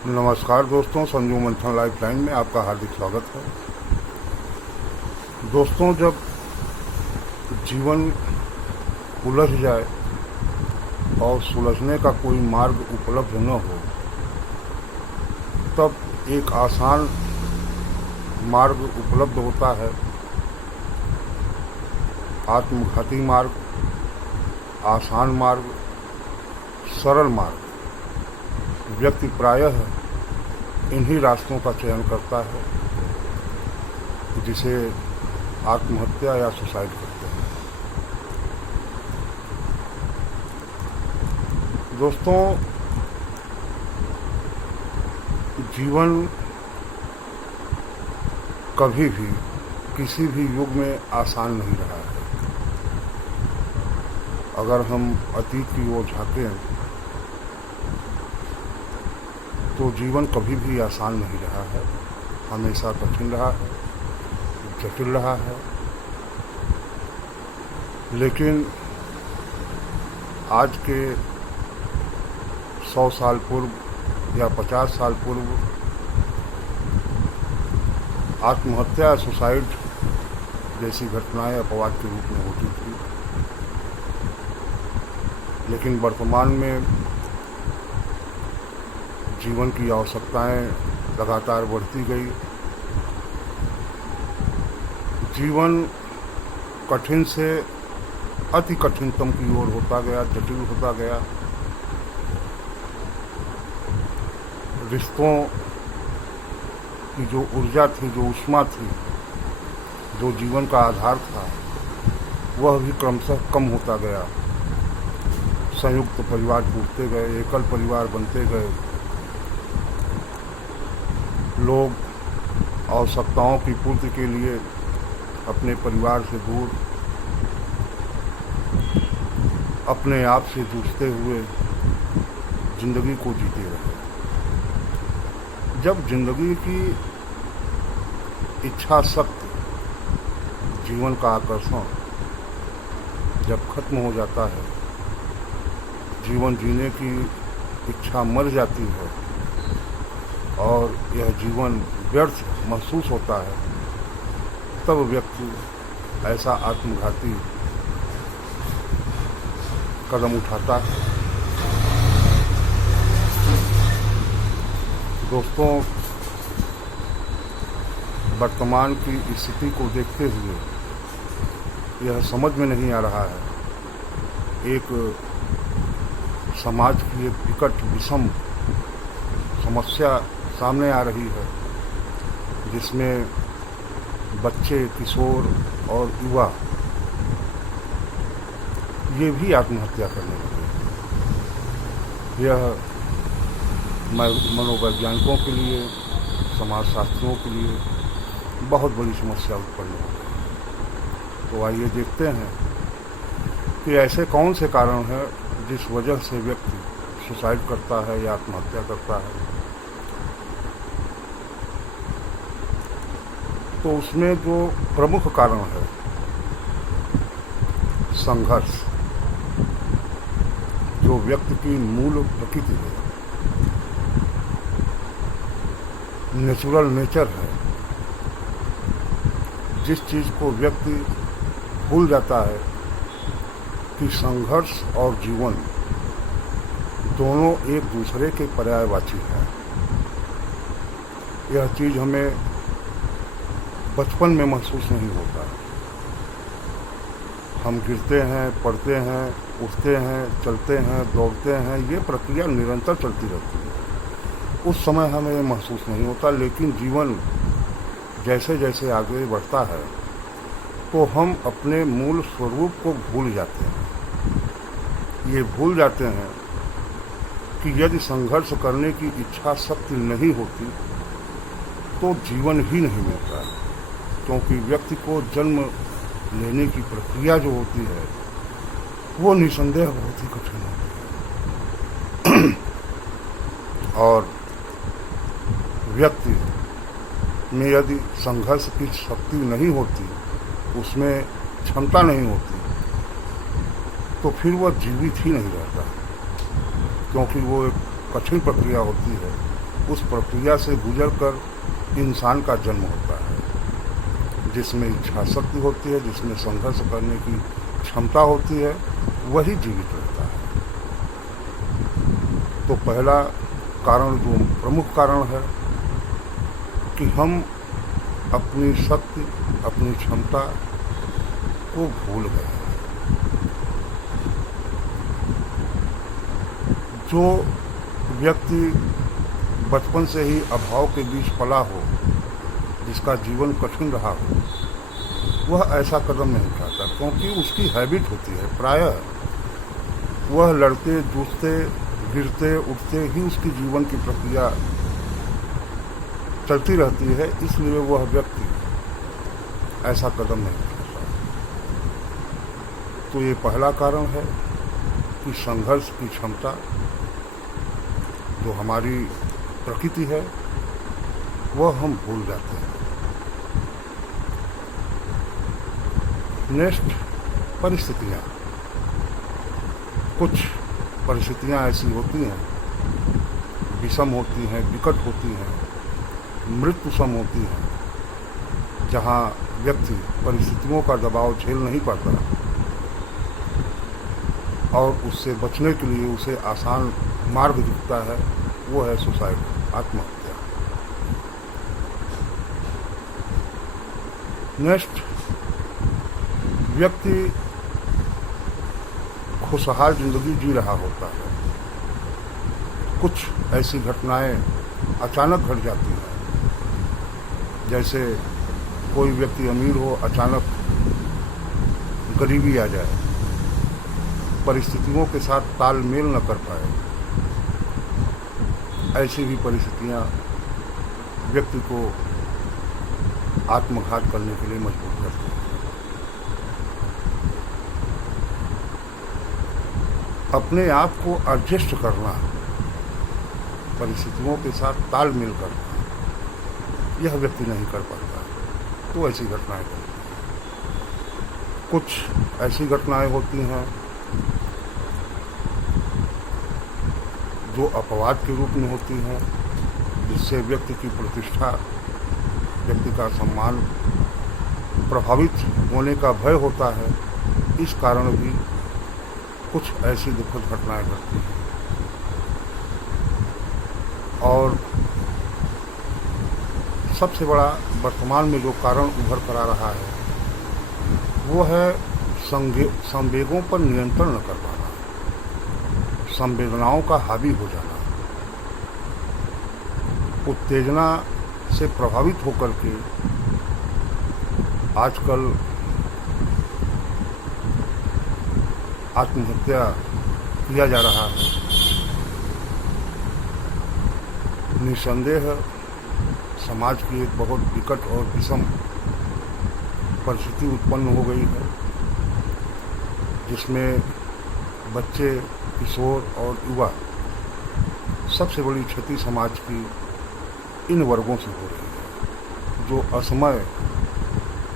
नमस्कार दोस्तों, संजू मंथन लाइफ लाइन में आपका हार्दिक स्वागत है। दोस्तों, जब जीवन उलझ जाए और सुलझने का कोई मार्ग उपलब्ध न हो, तब एक आसान मार्ग उपलब्ध होता है, आत्मघाती मार्ग, आसान मार्ग, सरल मार्ग। व्यक्ति प्रायः इन्हीं रास्तों का चयन करता है जिसे आत्महत्या या सुसाइड करते हैं। दोस्तों, जीवन कभी भी किसी भी युग में आसान नहीं रहा है। अगर हम अतीत की ओर झांकें तो जीवन कभी भी आसान नहीं रहा है, हमेशा कठिन रहा है, जटिल रहा है। लेकिन आज के 100 साल पूर्व या 50 साल पूर्व आत्महत्या, सुसाइड जैसी घटनाएं अपवाद के रूप में होती थी। लेकिन वर्तमान में जीवन की आवश्यकताएं लगातार बढ़ती गई। जीवन कठिन से अति कठिनतम की ओर होता गया, जटिल होता गया। रिश्तों की जो ऊर्जा थी, जो ऊष्मा थी, जो जीवन का आधार था, वह भी क्रमशः कम होता गया। संयुक्त परिवार टूटते गए, एकल परिवार बनते गए। लोग आवश्यकताओं की पूर्ति के लिए अपने परिवार से दूर, अपने आप से जूझते हुए जिंदगी को जीते रहे। जब जिंदगी की इच्छा शक्ति, जीवन का आकर्षण जब खत्म हो जाता है, जीवन जीने की इच्छा मर जाती है और यह जीवन व्यर्थ महसूस होता है, तब व्यक्ति ऐसा आत्मघाती कदम उठाता है। दोस्तों, वर्तमान की स्थिति को देखते हुए यह समझ में नहीं आ रहा है, एक समाज की एक विकट विषम समस्या सामने आ रही है, जिसमें बच्चे, किशोर और युवा ये भी आत्महत्या करने लगे। यह मनोवैज्ञानिकों के लिए, समाजशास्त्रियों के लिए बहुत बड़ी समस्या उत्पन्न हो गई। तो आइए देखते हैं कि ऐसे कौन से कारण हैं जिस वजह से व्यक्ति सुसाइड करता है या आत्महत्या करता है। तो उसमें जो प्रमुख कारण है, संघर्ष, जो व्यक्ति की मूल प्रकृति है, नेचुरल नेचर है, जिस चीज को व्यक्ति भूल जाता है कि संघर्ष और जीवन दोनों एक दूसरे के पर्यायवाची हैं। यह चीज हमें बचपन में महसूस नहीं होता। हम गिरते हैं, पड़ते हैं, उठते हैं, चलते हैं, दौड़ते हैं, ये प्रक्रिया निरंतर चलती रहती है। उस समय हमें ये महसूस नहीं होता, लेकिन जीवन जैसे जैसे आगे बढ़ता है तो हम अपने मूल स्वरूप को भूल जाते हैं। ये भूल जाते हैं कि यदि संघर्ष करने की इच्छा शक्ति नहीं होती तो जीवन ही नहीं मिलता, क्योंकि व्यक्ति को जन्म लेने की प्रक्रिया जो होती है वो निसंदेह बहुत ही कठिन होती है। और व्यक्ति में यदि संघर्ष की शक्ति नहीं होती, उसमें क्षमता नहीं होती, तो फिर वह जीवित ही नहीं रहता, क्योंकि वो एक कठिन प्रक्रिया होती है। उस प्रक्रिया से गुजरकर इंसान का जन्म होता है, जिसमें इच्छा शक्ति होती है, जिसमें संघर्ष करने की क्षमता होती है, वही जीवित रहता है। तो पहला कारण, जो प्रमुख कारण है, कि हम अपनी शक्ति, अपनी क्षमता को भूल गए हैं। जो व्यक्ति बचपन से ही अभाव के बीच पला हो, जिसका जीवन कठिन रहा हो, वह ऐसा कदम नहीं उठाता, क्योंकि उसकी हैबिट होती है। प्रायः वह लड़ते, जूझते, गिरते, उठते ही उसकी जीवन की प्रक्रिया चलती रहती है, इसलिए वह व्यक्ति ऐसा कदम नहीं उठाता। तो ये पहला कारण है कि संघर्ष की क्षमता, जो हमारी प्रकृति है, वह हम भूल जाते हैं। नेक्स्ट, परिस्थितियाँ। कुछ परिस्थितियाँ ऐसी होती हैं, विषम होती हैं, विकट होती हैं, मृत्यु सम होती है, जहाँ व्यक्ति परिस्थितियों का दबाव झेल नहीं पाता और उससे बचने के लिए उसे आसान मार्ग दिखता है, वो है सुसाइड, आत्महत्या। नेक्स्ट, व्यक्ति खुशहाल जिंदगी जी रहा होता है, कुछ ऐसी घटनाएं अचानक घट जाती हैं, जैसे कोई व्यक्ति अमीर हो, अचानक गरीबी आ जाए, परिस्थितियों के साथ तालमेल न कर पाए। ऐसी भी परिस्थितियां व्यक्ति को आत्मघात करने के लिए मजबूर करती हैं। अपने आप को एडजस्ट करना, परिस्थितियों के साथ तालमेल करना, यह व्यक्ति नहीं कर पाता, तो ऐसी घटनाएं होती हैं। कुछ ऐसी घटनाएं होती हैं जो अपवाद के रूप में होती हैं, जिससे व्यक्ति की प्रतिष्ठा, व्यक्ति का सम्मान प्रभावित होने का भय होता है। इस कारण भी कुछ ऐसी दुखद घटनाएं घटती हैं। और सबसे बड़ा वर्तमान में जो कारण उभर कर आ रहा है, वो है संवेगों पर नियंत्रण न कर पाना, संवेदनाओं का हावी हो जाना, उत्तेजना से प्रभावित होकर के आजकल आत्महत्या किया जा रहा है। निसंदेह समाज की एक बहुत विकट और विषम परिस्थिति उत्पन्न हो गई है, जिसमें बच्चे, किशोर और युवा, सबसे बड़ी क्षति समाज की इन वर्गों से हो रही है, जो असमय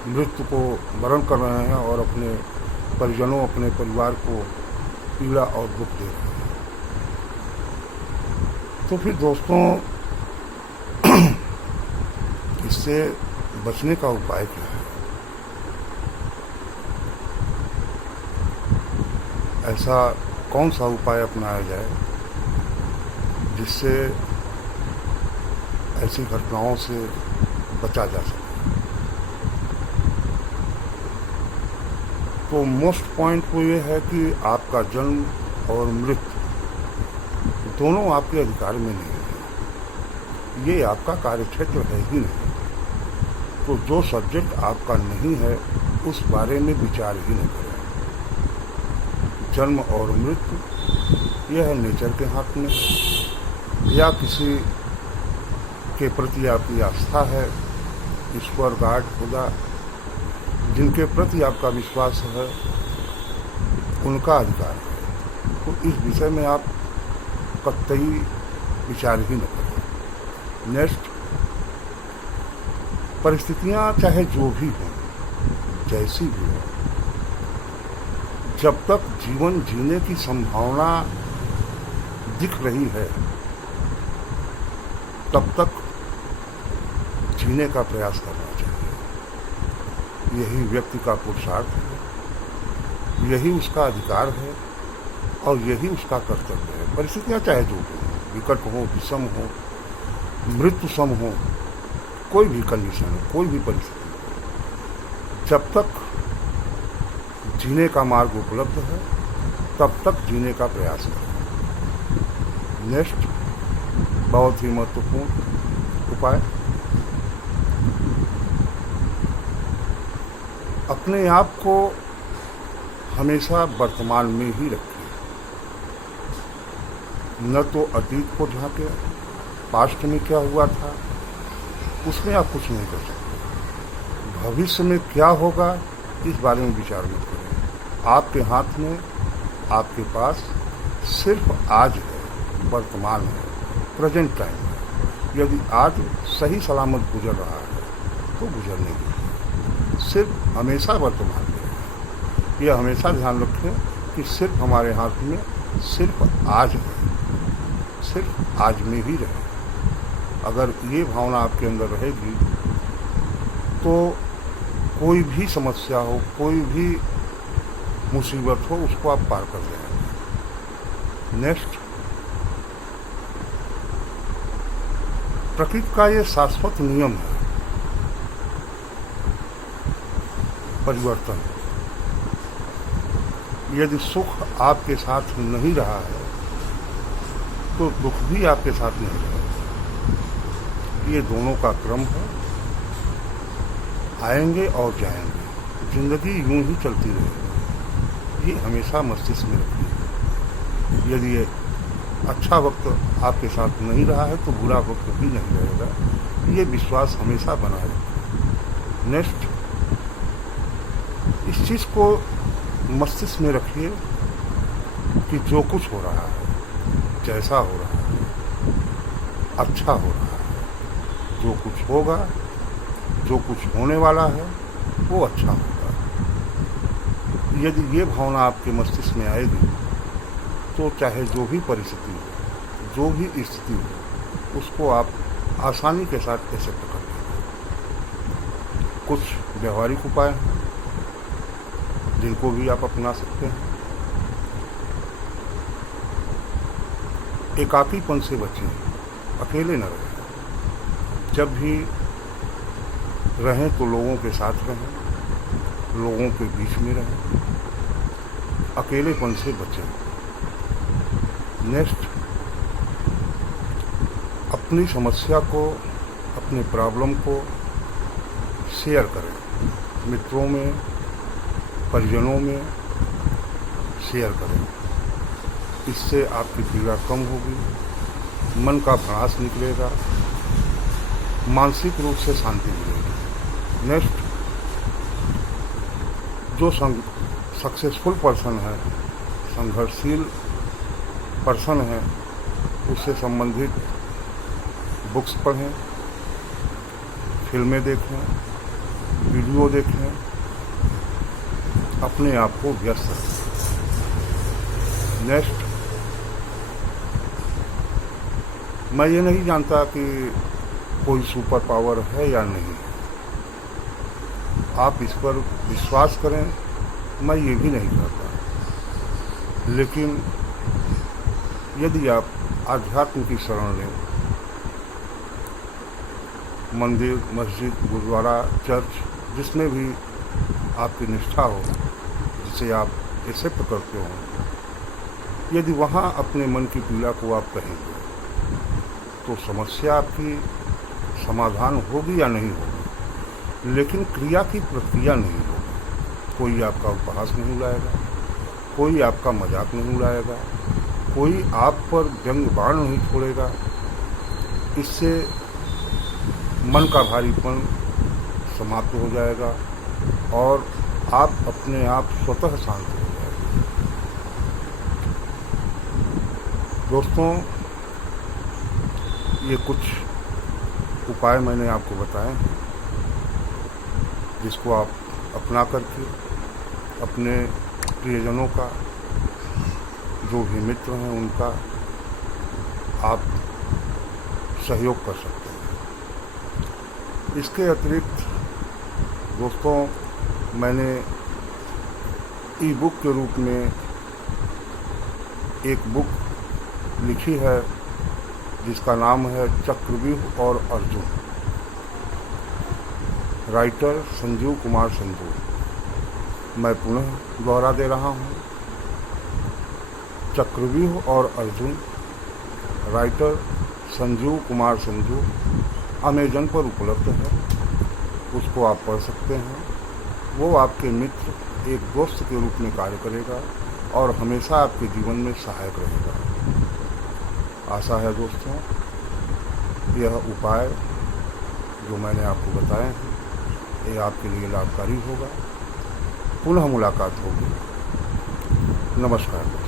मृत्यु को वरण कर रहे हैं और अपने परिजनों, अपने परिवार को पीड़ा और दुख दे रहे हैं। तो फिर दोस्तों, इससे बचने का उपाय क्या है? ऐसा कौन सा उपाय अपनाया जाए जिससे ऐसी घटनाओं से बचा जा सके? तो मोस्ट पॉइंट तो ये है कि आपका जन्म और मृत्यु दोनों आपके अधिकार में नहीं है, ये आपका कार्यक्षेत्र है ही नहीं। तो जो सब्जेक्ट आपका नहीं है, उस बारे में विचार ही न करें। जन्म और मृत्यु यह नेचर के हाथ में है, या किसी के प्रति आपकी आस्था है, ईश्वर, गॉड, खुदा, जिनके प्रति आपका विश्वास है, उनका अधिकार है। तो इस विषय में आप कतई विचार ही न करें। नेक्स्ट, परिस्थितियां चाहे जो भी हों, जैसी भी हो, जब तक जीवन जीने की संभावना दिख रही है, तब तक जीने का प्रयास करना चाहिए। यही व्यक्ति का पुरुषार्थ है, यही उसका अधिकार है और यही उसका कर्तव्य है। परिस्थितियाँ चाहे जो भी हो, विकट हो, विषम हो, मृत्यु सम हो, कोई भी कंडीशन हो, कोई भी परिस्थिति हो, जब तक जीने का मार्ग उपलब्ध है तब तक जीने का प्रयास करें। नेक्स्ट बहुत ही महत्वपूर्ण उपाय, अपने आप को हमेशा वर्तमान में ही रखें। न तो अतीत को झांके, पास्ट में क्या हुआ था उसमें आप कुछ नहीं कर सकते। भविष्य में क्या होगा इस बारे में विचार मत करें। आपके हाथ में, आपके पास सिर्फ आज है, वर्तमान है, प्रेजेंट टाइम है। यदि आज सही सलामत गुजर रहा है तो गुजरने दीजिए, सिर्फ हमेशा वर्तमान में है। यह हमेशा ध्यान रखें कि सिर्फ हमारे हाथ में सिर्फ आज है, सिर्फ आज में ही रहे। अगर ये भावना आपके अंदर रहेगी तो कोई भी समस्या हो, कोई भी मुसीबत हो, उसको आप पार कर जाएंगे। नेक्स्ट, प्रकृति का ये शाश्वत नियम है परिवर्तन। यदि सुख आपके साथ नहीं रहा है तो दुख भी आपके साथ नहीं रहेगा। ये दोनों का क्रम है, आएंगे और जाएंगे, जिंदगी यूं ही चलती रहेगी। ये हमेशा मस्तिष्क में रखिए। यदि ये अच्छा वक्त आपके साथ नहीं रहा है तो बुरा वक्त भी नहीं रहेगा। ये विश्वास हमेशा बनाए रखें। नेक्स्ट, इस चीज़ को मस्तिष्क में रखिए कि जो कुछ हो रहा है, जैसा हो रहा है, अच्छा हो रहा है। जो कुछ होगा, जो कुछ होने वाला है वो अच्छा होगा। यदि ये भावना आपके मस्तिष्क में आएगी तो चाहे जो भी परिस्थिति हो, जो भी स्थिति हो, उसको आप आसानी के साथ एक्सेप्ट कर लेंगे। कुछ व्यवहारिक उपाय हैं जिनको भी आप अपना सकते हैं। एकाकीपन से बचें, अकेले न रहें। जब भी रहें तो लोगों के साथ रहें, लोगों के बीच में रहें, अकेलेपन से बचें। नेक्स्ट, अपनी समस्या को, अपने प्रॉब्लम को शेयर करें। मित्रों में, परिजनों में शेयर करें। इससे आपकी पीड़ा कम होगी, मन का भड़ास निकलेगा, मानसिक रूप से शांति मिलेगी। नेक्स्ट, जो सक्सेसफुल पर्सन है, संघर्षशील पर्सन है, उससे संबंधित बुक्स पढ़ें, फिल्में देखें, वीडियो देखें, अपने आप को व्यस्त रखें। नेक्स्ट, मैं ये नहीं जानता कि कोई सुपर पावर है या नहीं, आप इस पर विश्वास करें, मैं ये भी नहीं करता। लेकिन यदि आप आध्यात्म की शरण लें, मंदिर, मस्जिद, गुरुद्वारा, चर्च, जिसमें भी आपकी निष्ठा हो, जिसे आप एक्सेप्ट करते हो, यदि वहाँ अपने मन की पीड़ा को आप कहेंगे तो समस्या आपकी समाधान होगी या नहीं होगी, लेकिन क्रिया की प्रक्रिया नहीं होगी। कोई आपका उपहास नहीं उड़ाएगा, कोई आपका मजाक नहीं उड़ाएगा, कोई आप पर व्यंग बाण नहीं छोड़ेगा। इससे मन का भारीपन समाप्त हो जाएगा और आप अपने आप स्वतः शांत हो जाएंगे। दोस्तों, ये कुछ उपाय मैंने आपको बताए हैं जिसको आप अपना करके अपने प्रियजनों का, जो भी मित्र हैं उनका आप सहयोग कर सकते हैं। इसके अतिरिक्त दोस्तों, मैंने ई बुक के रूप में एक बुक लिखी है जिसका नाम है चक्रव्यूह और अर्जुन। राइटर संजीव कुमार संधू। मैं पुनः दोहरा दे रहा हूँ, चक्रव्यूह और अर्जुन, राइटर संजीव कुमार संधू। अमेजन पर उपलब्ध है, उसको आप पढ़ सकते हैं। वो आपके मित्र, एक दोस्त के रूप में कार्य करेगा और हमेशा आपके जीवन में सहायक रहेगा। आशा है दोस्तों, यह उपाय जो मैंने आपको बताए हैं ये आपके लिए लाभकारी होगा। पुनः मुलाकात होगी। नमस्कार।